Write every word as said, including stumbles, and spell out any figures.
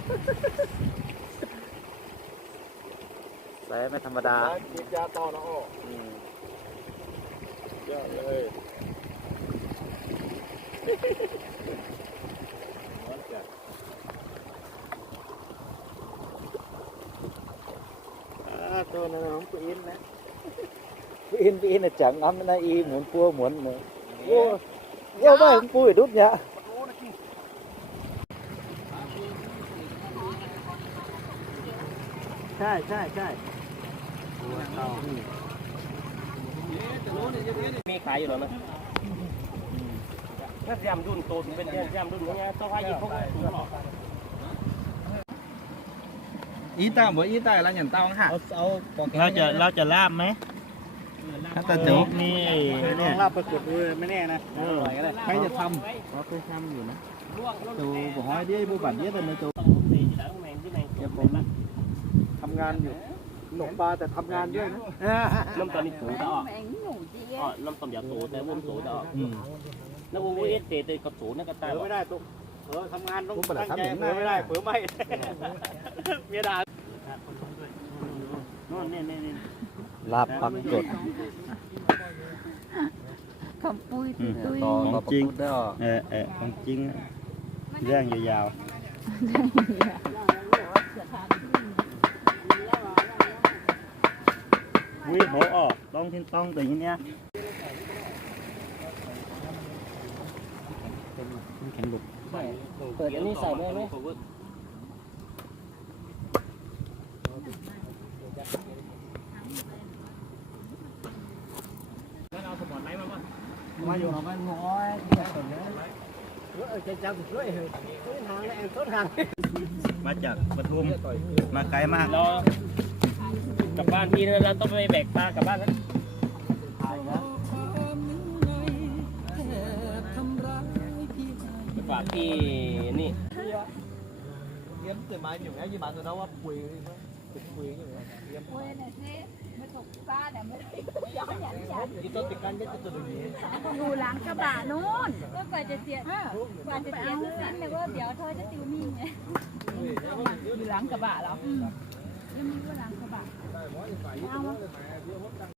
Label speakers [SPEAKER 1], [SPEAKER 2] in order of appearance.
[SPEAKER 1] ใส่ไม่ธรรมดากินยาต่อนะอ้อเยอะเลยตัวนั้นของปีนนะปีนปีนน่ะchẳng ngắm nó y muốn cua muốn nữa vô vô đây không cua đút nháใช่ใช่ใช่มีขายอยู่หรอมั้ยถ้าแยมดุนโตถึงเป็นแยมดุนอย่างเงี้ยต้องให้ยิงพวกสูงหรออีตาบ่อีตาแล้วอย่างเต้าฮะเราจะเราจะลาบไหมถ้าตะจุกนี่เนี่ยลาบไปกดด้วยไม่แน่นะใครจะทำเราเคยทำอยู่นะตัวบ่ห้อยเดี้ยบ่บัดเดี้ยเป็นในตัวเดี๋ยวผมทำงานอยู่หนกปลาแต่ทำงานด้วยนะน้ำตาลนี่สูงต่ออ๋อน้ำต้มยำสูงแต่วุ้นสูงต่อน้ำวุ้นเอสเตเตกับสูงนั่นก็ตายไม่ได้ตุ๊กเออทำงานต้องตั้งใจเผื่อไม่ได้เผื่อไม่เมียด่าลาบปักกด
[SPEAKER 2] คำปุ้ยปุ้ย
[SPEAKER 1] ของจริงเออเออของจริงเรื่องยาวๆวิ่งหัวออกต้องทิ้งต้องตัวนี้เนี่ยแข็งลุกเปิดอันนี้ใส่ได้ไหมมาอยู่มันง้อยจะจับช่วยเหรอต้นทางแล้วเองต้นทางมาจากปทุมมาไกลมากรอกลับบ้านพี่แล้วต้องไปแบกปลากลับบ้านแล้วไปฝากที่นี่เลี้ยงตื่นมาอยู่แล้วยี่บ้านตัวนั้นว่าปุยปุยอยู่เลยเลี้ยงปุยเนี่ยสิไม่ถูกปลาเนี่ยไม่ย้อนหยันจัดที่ต้นติดกันก็จะตัวนี้อยู่หลังกระบะนู้นก็กว่าจะเสียกว่าจะเสียทุกสิ้นเลยว่าเดี๋ยวเธอจะติวมีไงอยู่หลังกระบะเหรออืมแล้วมีว่าหลังกระบะ